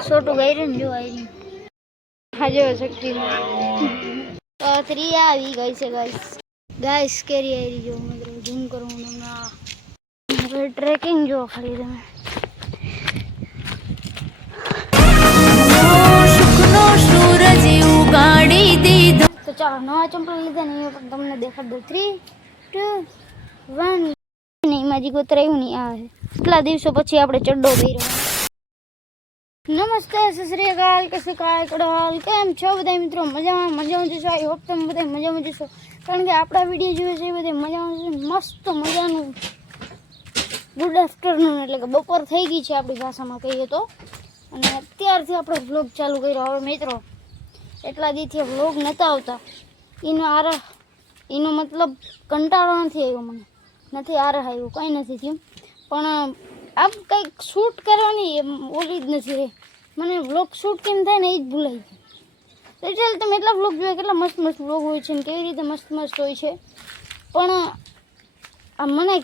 छोटू गई रही जो आई हाजे हो सकती है तो 3 આવી ગઈ છે ગાઈસ કેરી આવી જો મિત્રો ઝૂમ કરું ના હવે ટ્રેકિંગ જો ખાલી તમે શુકનો સૂરજ ઉગાડી દીધો તો ચાલો નવા ચંપલ લીધા ને પણ તમને દેખાડ દઉં 3 2 1 નહીં માજી ગોતરાયું નહીં આ કેટલા દિવસો પછી આપણે ચડ્ડો કર્યો નમસ્તે સસરીકાલ कैसे काय कड़ाल કેમ છો બધા મિત્રો મજામાં જશો આઈ હોપ તમે બધા મજામાં જશો કારણ કે આપણા વિડીયો જોઈએ છે એ બધા મજામાં છે મસ્ત મજાનું ગુડ આફ્ટરનૂન એટલે કે બપોર થઈ ગઈ છે આપણી ભાષામાં કહીએ તો અને અત્યારથી આપણે વ્લોગ ચાલુ કર્યો હવે મિત્રો એટલા દીથી વ્લોગ નહોતા આવતા એનો મતલબ કંટાળો નથી આવ્યો મને નથી આરહ આવ્યું કંઈ નથી થયું પણ આપ કંઈક શૂટ કરવાની ઓલી જ નથી રહી મને વ્લોગ શૂટ કેમ થાય ને એ જ ભૂલાઈ ગયું ચાલ તમે એટલા વ્લોગ જોયા કેટલા મસ્ત મસ્ત વ્લોગ હોય છે ને કેવી રીતે મસ્ત મસ્ત હોય છે પણ આ મને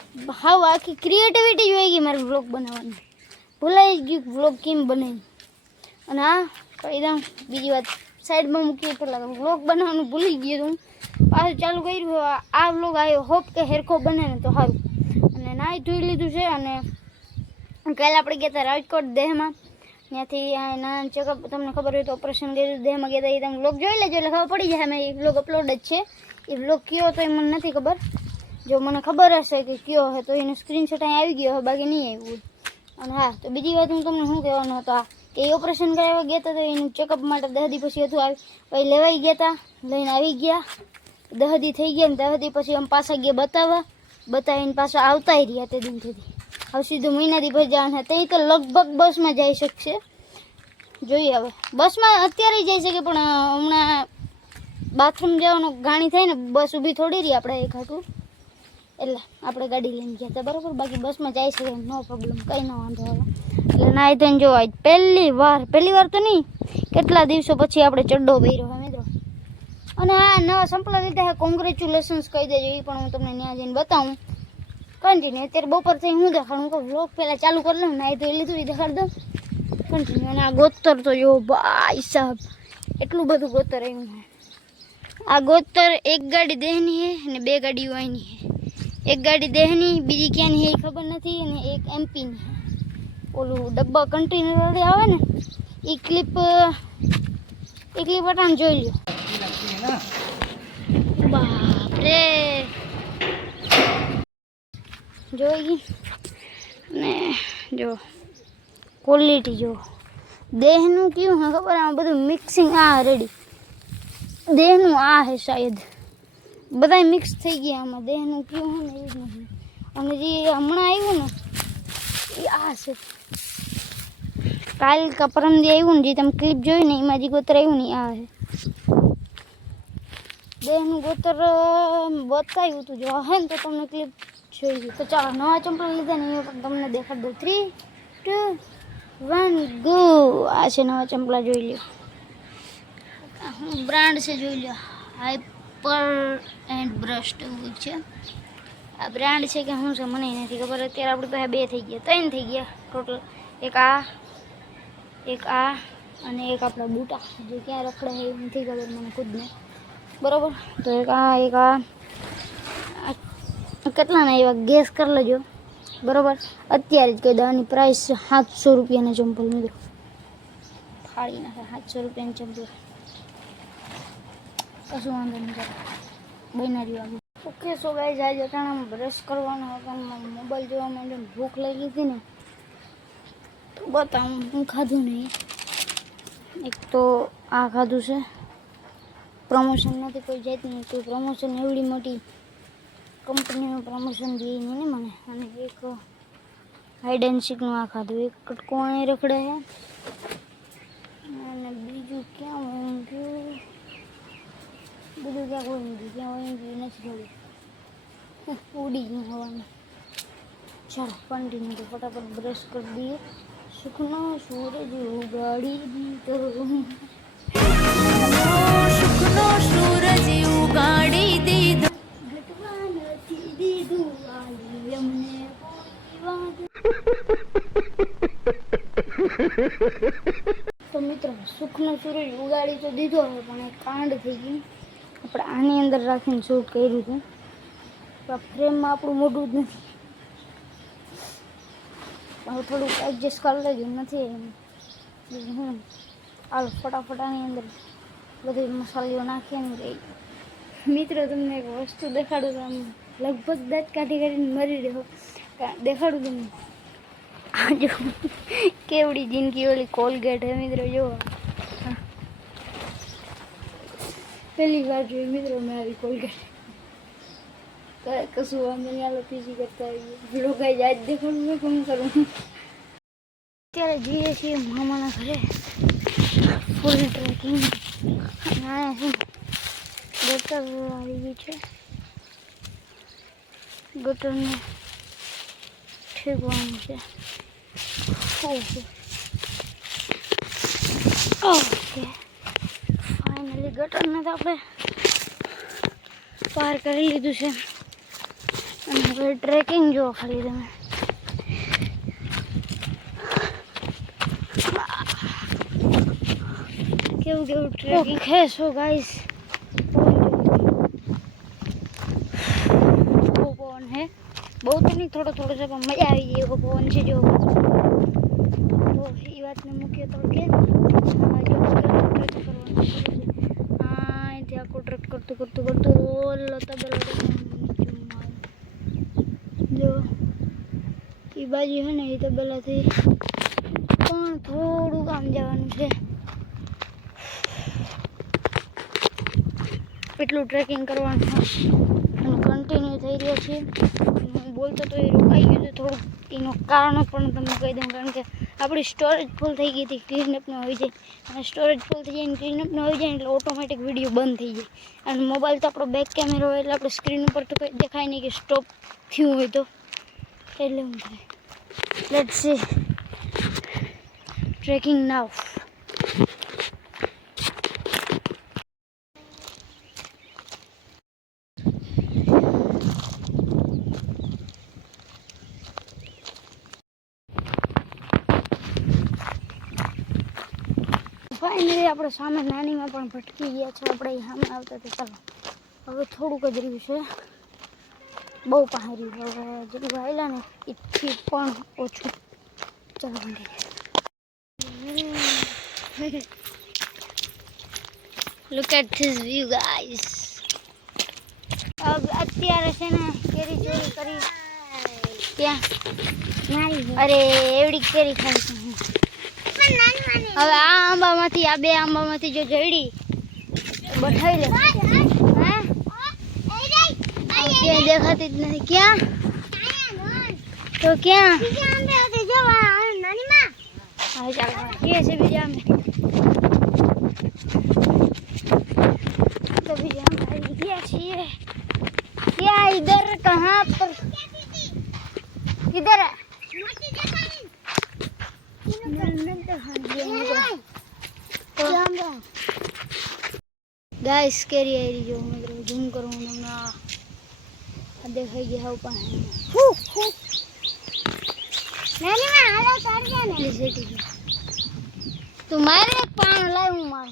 હાવ આખી ક્રિએટિવિટી જોઈ ગઈ મારે વ્લોગ બનાવવાની ભૂલાઈ જ ગયું વ્લોગ કેમ બને અને હા કહી દઉં બીજી વાત સાઈડમાં મૂકી પહેલાં વ્લોગ બનાવવાનું ભૂલી ગયું પાછું ચાલુ કર્યું આ વ્લોગ આવ્યો હોપ કે હેરખો બને ને તો સારું અને નાહી ધોઈ લીધું છે અને કાલે આપણે ગયા હતા રાજકોટ દેહમાં ત્યાંથી નાના ચેકઅપ તમને ખબર હોય તો ઓપરેશન કર્યું દેહમાં ગયા હતા એ તમે વ્લોગ જોઈ લેજો એટલે ખબર પડી જાય અમે એ વ્લોગ અપલોડ જ છે એ વ્લોગ કયો તો એ મને નથી ખબર જો મને ખબર હશે કે કયો હશે તો એનો સ્ક્રીનશોટ અહીં આવી ગયો હોય બાકી નહીં આવ્યું અને હા તો બીજી વાત હું તમને શું કહેવાનો હતો કે એ ઓપરેશન કરાવવા ગયા હતા તો એનું ચેકઅપ માટે 10 દી પછી હતું આવ્યું પછી લેવાઈ ગયા હતા લઈને આવી ગયા 10 દી થઈ ગયા ને 10 દી પછી અમે પાછા ગયા બતાવીને પાછા આવતા રહ્યા તે દિનથી હવે સીધું મહિનાથી પછી જવાના તે તો લગભગ બસમાં જઈ શકશે જોઈએ હવે બસમાં અત્યારે જઈ શકે પણ હમણાં બાથરૂમ જવાનું ગાણી થાય ને બસ ઊભી થોડી રહી આપણે એક હતું એટલે આપણે ગાડી લઈને ગયા હતા બરાબર બાકી બસમાં જઈ શકે નો પ્રોબ્લેમ કંઈ ન વાંધો આવે એટલે ના થઈને જો આજ પહેલી વાર તો નહીં કેટલા દિવસો પછી આપણે ચડ્ડો ભર્યો હોય મિત્રો અને હા નવા સંપલા લીધા હે કોંગ્રેચ્યુલેશન્સ કહી દેજો એ પણ હું તમને ત્યાં જઈને બતાવું કન્ટિન્યુ અત્યારે બપોર થઈ હું દેખાડું હું વ્લોગ પહેલાં ચાલુ કરી લઉં નાહી ધોઈ લીધું એ દેખાડી દઉં કન્ટિન્યુ અને આ ગોતર તો જો ભાઈ સાહેબ એટલું બધું ગોતર આવ્યું છે આ ગોતર એક ગાડી દેહની છે અને 2 ગાડીઓ અહીંની છે એક ગાડી દેહની બીજી ક્યાંની છે એ ખબર નથી અને એક એમપીની ઓલું ડબ્બા કન્ટેનર વાળી આવે ને એ ક્લિપ અટાણ જોઈ લ્યો બાપરે જોઈ ગઈ ને જો ક્વોલિટી જો દેહનું કયું હા ખબર આમાં બધું મિક્સિંગ આ રેડી દેહનું આ હે શાયદ બધા મિક્સ થઈ ગયા આમાં દેહનું કયું હોય ને એ જ નથી અને જે હમણાં આવ્યું ને એ આ છે કાલ કા પરમદી આવ્યું ને જે તમે ક્લિપ જોઈ ને એમાં જે ગોતર આવ્યું ને આ છે દેહનું ગોતર બતાવ્યું હતું જો હે ને તો તમને ક્લિપ જોઈ તો ચાલો નવા ચંપલ લીધા ને એ પણ તમને દેખાડ દઉં 3 2 1 ગો આ છે નવા ચંપલા જોઈ લ્યો હું બ્રાન્ડ છે જોઈ લ્યો હાઈપર એન્ડ બ્રસ્ટ એવું છે આ બ્રાન્ડ છે કે શું છે મને નથી ખબર અત્યારે આપણી પાસે 2 થઈ ગયા 3 થઈ ગયા ટોટલ એક આ અને એક આપણા બૂટા જે ક્યાં રખડે છે એ નથી ખબર મને ખુદને બરાબર તો એક આ કેટલાના એવા ગેસ કરી લેજો બરાબર અત્યારે જ કહી દો આની પ્રાઇસ 700 રૂપિયાના ચંપલ મિત્રો ફાળી નાખે 700 રૂપિયાની ચંપલ કશું વાંધો નહીં ચાલો બનાવી આવ્યું ઓકે સો ગાઈઝ આજે અટાણામાં બ્રશ કરવાનો હતો મોબાઈલ જોવા માંડ્યો ભૂખ લાગી હતી ને તો બતાવું હું ખાધું નહીં એક તો આ ખાધું છે પ્રમોશન નથી કોઈ જાતની કોઈ પ્રમોશન એવડી મોટી કંપનીનું પ્રમોશન દે નહીં ને મને અને એક હાઈડ એન્ડ સીકનું આ ખાધું એક કટકો અહીં રખડે છે અને બીજું ક્યાં હોય ગયું બધું ક્યાંક હોય ગયું ક્યાં હોય ગયું નથી ખબર ઉડી ગયું હવાનું ચાલો કન્ટિન્યુ તો ફટાફટ બ્રશ કરી દઈએ સુખનો સૂરજ ઉગાડી દીધો સુખનો સૂરજ ઉગાડી દીધો તો મિત્રો સુખનો સૂરજ ઉગાડી તો દીધો હવે પણ એક કાંડ થઈ ગયું. આપણે આની અંદર રાખીને શૂટ કર્યું હતું તો આ ફ્રેમમાં આપણું મોઢું જ નથી. હવે થોડુંક એડજસ્ટ કરી લેજો નથી હું હાલ ફટાફટ આની અંદર બધી મસાલીઓ નાખીને રહી. મિત્રો તમને એક વસ્તુ દેખાડું તો આમ લગભગ દાંત કાઢી કાઢીને મરી રહ્યો. દેખાડું તમને આ જો કેવડી જિંદગી ઓલી કોલગેટ હે મિત્રો. જો પહેલી વાર જોઈ મિત્રો મેં આવી કોલગેટ. કશું વાંધો નહીં, હાલો પીસી કરતા આવીએ. લોકાઈ આજ દેખાડું મેં શું કરું. અત્યારે જઈએ છીએ મામાના ઘરે ફૂલ ટ્રેકિંગ. ગટર આવી ગઈ છે, ગટરને ઠેકવાનું છે. ઓકે ફાઇનલી ગટરને તો આપણે પાર કરી લીધું છે અને હવે ટ્રેકિંગ જુઓ ખાલી તમે. કેવું કેવું ટ્રેકિંગ છે. સો ગાઈસ પવન હે, બહુ તો નહીં, થોડો થોડો છે પણ મજા આવી જાય એવો પવન છે. જો તો એ વાતને મૂકીએ તો કે અહીંથી આખું ટ્રેક કરતું કરતું કરતું ઓલો તબેલો જો એ બાજુ છે ને, એ તબેલાથી પણ થોડું કામ જવાનું છે. એટલું ટ્રેકિંગ કરવાનું છે અને કન્ટિન્યુ થઈ રહ્યો છે. હું બોલતો તો એ રોકાઈ ગયું છે થોડુંક. એનું કારણ પણ તમને કહી દઉં, કારણ કે આપણી સ્ટોરેજ ફૂલ થઈ ગઈ હતી. ક્લીનઅપનો આવી જાય અને સ્ટોરેજ ફૂલ થઈ જાય ને ક્લીનઅપનો આવી જાય એટલે ઓટોમેટિક વિડીયો બંધ થઈ જાય. અને મોબાઈલ તો આપણો બેક કેમેરો હોય એટલે આપણે સ્ક્રીન ઉપર તો કંઈ દેખાય નહીં કે સ્ટોપ થયું હોય તો. એટલે હું થાય let's see trekking now. Finally આપણે સામે નાનીમાં પણ ભટકી ગયા છે. આપણે સામે આવતા હતા. ચાલો હવે થોડુંક જ રહ્યું છે, બહુ પાહર્યું. હવે જેટલું આવેલા ને એથી પણ ઓછું. ચાલો મંડી look at this view guys. અત્યારે છે ને કેરી ચોરી કરી ત્યાં મારી. અરે એવડી કેરી ખાઈ છે. હવે આ આંબામાંથી, આ બે આંબામાંથી જો જડી બઠાઈ લે. ક્યાંય દેખાતી જ નથી. ક્યાં તો ક્યાં? હા ચાલો કે છે બીજા અમે તો બીજા અમે આવી ગયા છીએ. क्या इधर कहाँ पर किधर है? गाइस केरी आई जो मतलब झूम करूँ ना देखाई गया ऊपर मैंने मैं हालो कर दिया ने तू मारे एक पान लाय हूं मार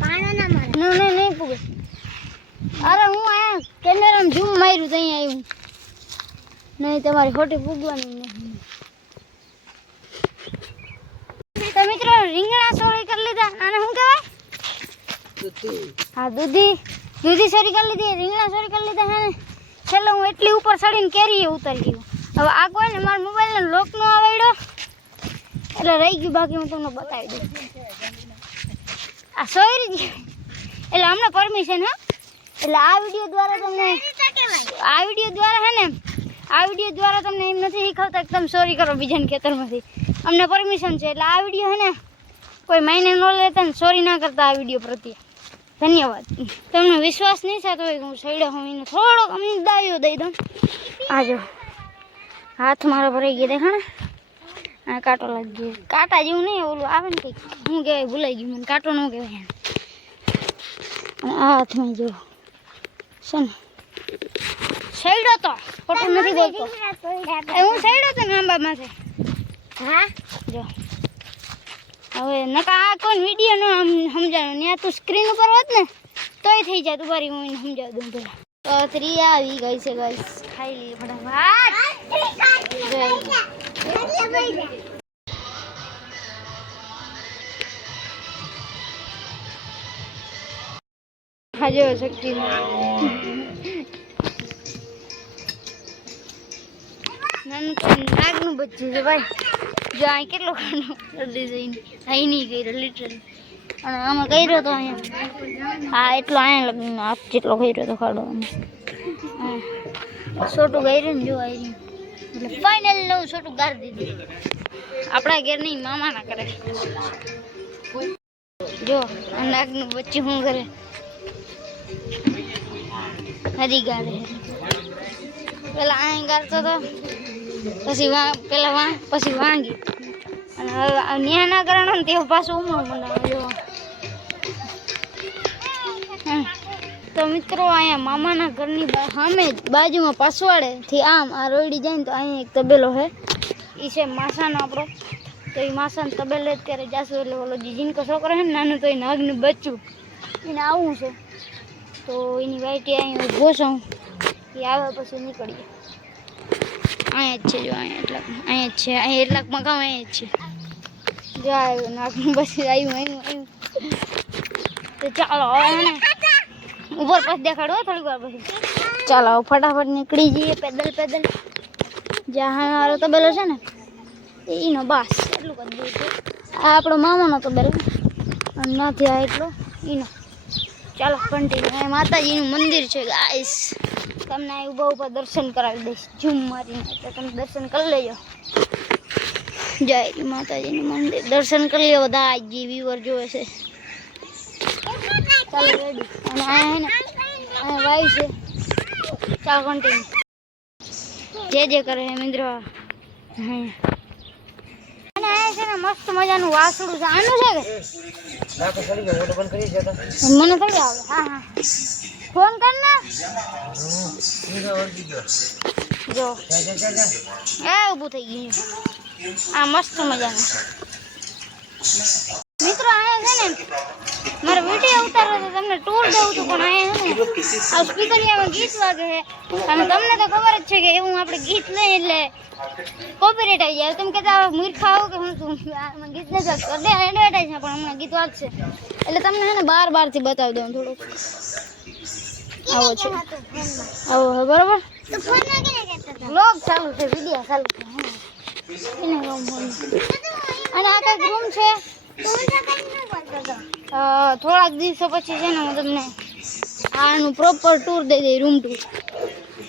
पान ना मारे नहीं पुगे अरे हूं आया कैमरा में झूम मार्યું તઈ આવ્યું નહીં તમારી ખોટી પૂગવાની નહીં. તો મિત્રો રીંગણા સોરી કરી લીધા અને શું કહેવાય હા દૂધી સોરી કરી લીધી રીંગણા સોરી કરી લીધા હે ને છેલ્લે હું એટલી ઉપર ચડીને કેરી ઉતારી ગયો. હવે આ કોઈ ને મારા મોબાઈલનો લોક નો આવડ્યો એટલે રહી ગયું બાકી હું તમને બતાવી દઉં. આ સોરી એટલે અમને પરમિશન હે એટલે આ વિડિયો દ્વારા તમને આ વિડિયો દ્વારા તમને એમ નથી શીખવતા કે તમે સોરી કરો બીજાના ખેતરમાંથી. અમને પરમિશન છે એટલે આ વિડિયો હે ને કોઈ માયને ન લેતા ને સોરી ના કરતા આ વિડિયો પ્રત્યે. ધન્યવાદ. તમને વિશ્વાસ નહીં થતો હોય કે હું સૈડો હું એને થોડોક અમને દાયો દઈ દઉં. આ જો હાથ મારા ભરાઈ ગયા દેખાણે આ કાંટો લાગી ગયો. કાંટા જેવું નહીં ઓલું આવે ને કંઈક શું કહેવાય ભૂલાઈ ગયું મને. કાંટો ન કહેવાય. અને આ હાથમાં જો છે ને સૈડો તો ખોટું નથી બોલતો હું સૈડો તો ને આંબામાં છે. હા જો હવે નકા આ કોઈ વિડીયો નો સમજાણો ત્યાં તું સ્ક્રીન ઉપર હોત ને તોય થઈ જાય. તું બારી હું એને સમજાવી દઉં પેલા. તો 3 આવી ગઈ છે ગાઈસ. ખાઈ લઈએ ફટાફટ. ખાજો શક્તિ નાનું તો નાગનું બચ્ચું છે ભાઈ. જો અહીં કેટલો ખાનો જલ્દી જઈને અહીં નહીં કર્યો લિટરલી. અને આમાં કર્યો તો અહીંયા હા એટલો અહીંયા લગ્ન હાથ જેટલો કર્યો તો ખાડો. છોટું ગાર્યું ને જો આવી એટલે ફાઇનલ નવું છોટું ગારી દીધું. આપણા ઘેર નહીં મામાના કરે. જો નાગનું બચ્ચું શું કરે હરી ગાડે. પેલા અહીં ગાળતો હતો પછી પેલા પછી વાંગી અને હવે ન્યા ના કરવાનો ને તે પાછું ઉમળો બનાવે. જો તો મિત્રો અહીંયા મામાના ઘરની સામે જ બાજુમાં પાછવાડેથી આમ આ રોયડી જાય ને તો અહીંયા એક તબેલો છે. એ છે માસાનો આપણો. તો એ માસાનો તબેલો અત્યારે જાશું એટલે ઓલો જીજીનકો છોકરો છે ને નાનું તો એ નાગનું બચ્ચું એને આવું છે. તો એની વાઈટી અહીંયા ઊભો છું એ આવે પછી નીકળીએ. અહીંયા જ છે જો અહીંયા જ છે અહીંયા એટલાકમાં કામ અહીંયા જ છે. જો આવ્યું નાગનું પછી આવ્યું. તો ચાલો હવે ને ઉપર પછી દેખાડો થોડીક વાર પછી. ચાલો ફટાફટ નીકળી જઈએ પેદલ જ્યાં મારો તબેલો છે ને એનો બસ એટલું કરી દઉં છું. આ આપણો મામાનો તબેલો અને નથી આ એટલો એનો. ચાલો કન્ટિન્યુ. માતાજીનું મંદિર છે ગાઈસ. તમને અહીં ઊભા દર્શન કરાવી દઈશ ઝૂમ મારીને એટલે તમે દર્શન કરી લેજો. જય માતાજીનું મંદિર દર્શન કરી લે બધા આજી વ્યુઅર જોવે છે. ચાલો રેડી. અને અહીંયા હે ને અહીંયા વાય છે. ચાલો કન્ટિન્યુ. જે કરે હે મિત્ર. અને અહીંયા છે ને મસ્ત મજાનું વાસણું છે. આનું છે કે મને થઈ આવે. હા ફોન કર ને. જો એ ઊભું થઈ ગયું. આ મસ્ત મજાનું મિત્રો. અહીંયા છે ને મારે વિડીયો ઉતારવો તો તમને ટૂર દેવું હતું પણ અહીંયા છે ને આ સ્પીકરિયામાં ગીત વાગે છે અને તમને તો ખબર જ છે કે એવું આપણે ગીત લઈએ એટલે કોપીરાઇટ આવી જાય. તમે કહેતા મૂર્ખા આવો કે હું ગીત નથી વાગતો એટલે એડવર્ટાઈઝ પણ હમણાં ગીત વાગશે એટલે તમને છે ને બારથી બતાવી દઉં થોડુંક. આવો છે આવો હે બરોબર. વ્લોગ ચાલુ છે વિડીયો ચાલુ છે એને અને આ કંઈક રૂમ છે. થોડાક દિવસો પછી છે ને હું તમને આનું પ્રોપર ટૂર દઈ દઈ રૂમ ટૂર.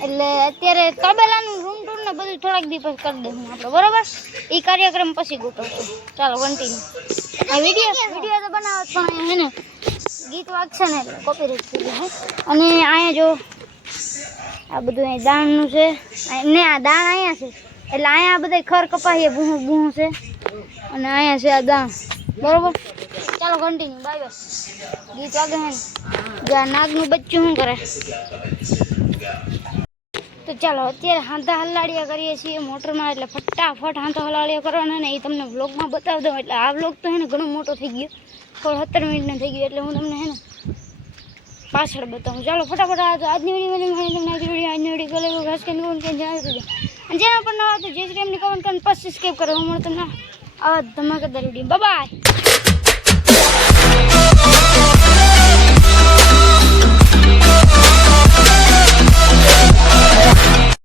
એટલે અત્યારે તબેલાનું રૂમ ટૂર ને બધું થોડાક દિવસ કરી દઉં આપણે બરોબર. એ કાર્યક્રમ પછી ગોઠવશું. ચાલો કન્ટિન્યુ. આ વિડીયો તો બનાવો પણ અહીંયા હે ને ગીત વાગશે ને એટલે કોપીરાઇટ થઈ જાય. અને અહીંયા જો આ બધું અહીં દાણનું છે ને. આ દાણ અહીંયા છે એટલે અહીંયા બધા ખર કપાઈએ બૂહું છે અને અહીંયા છે આ દાણ બરોબર. ચાલો કન્ટિન્યુ. બાય ગીત વાગે હે ને જ્યાં નાગનું બચ્ચું શું કરે. તો ચાલો અત્યારે હાંધા હલાડિયા કરીએ છીએ મોટરમાં એટલે ફટાફટ હાંધા હલાડિયા કરવાના ને એ તમને વ્લોગમાં બતાવી દઉં. એટલે આ વ્લોગ તો હે ને ઘણો મોટો થઈ ગયો 17 મિનિટનો થઈ ગયો એટલે હું તમને હે ને પાછળ બતાવું. ચાલો ફટાફટ આજની વિડીયો ખાસ કરીને જણાવી દો. અને જેના પર નવા તો જે એમની કમેન્ટ કરીને પછી સબસ્ક્રાઈબ કરો. હું તમને આવા ધમાકેદાર વિડીયો. બાય.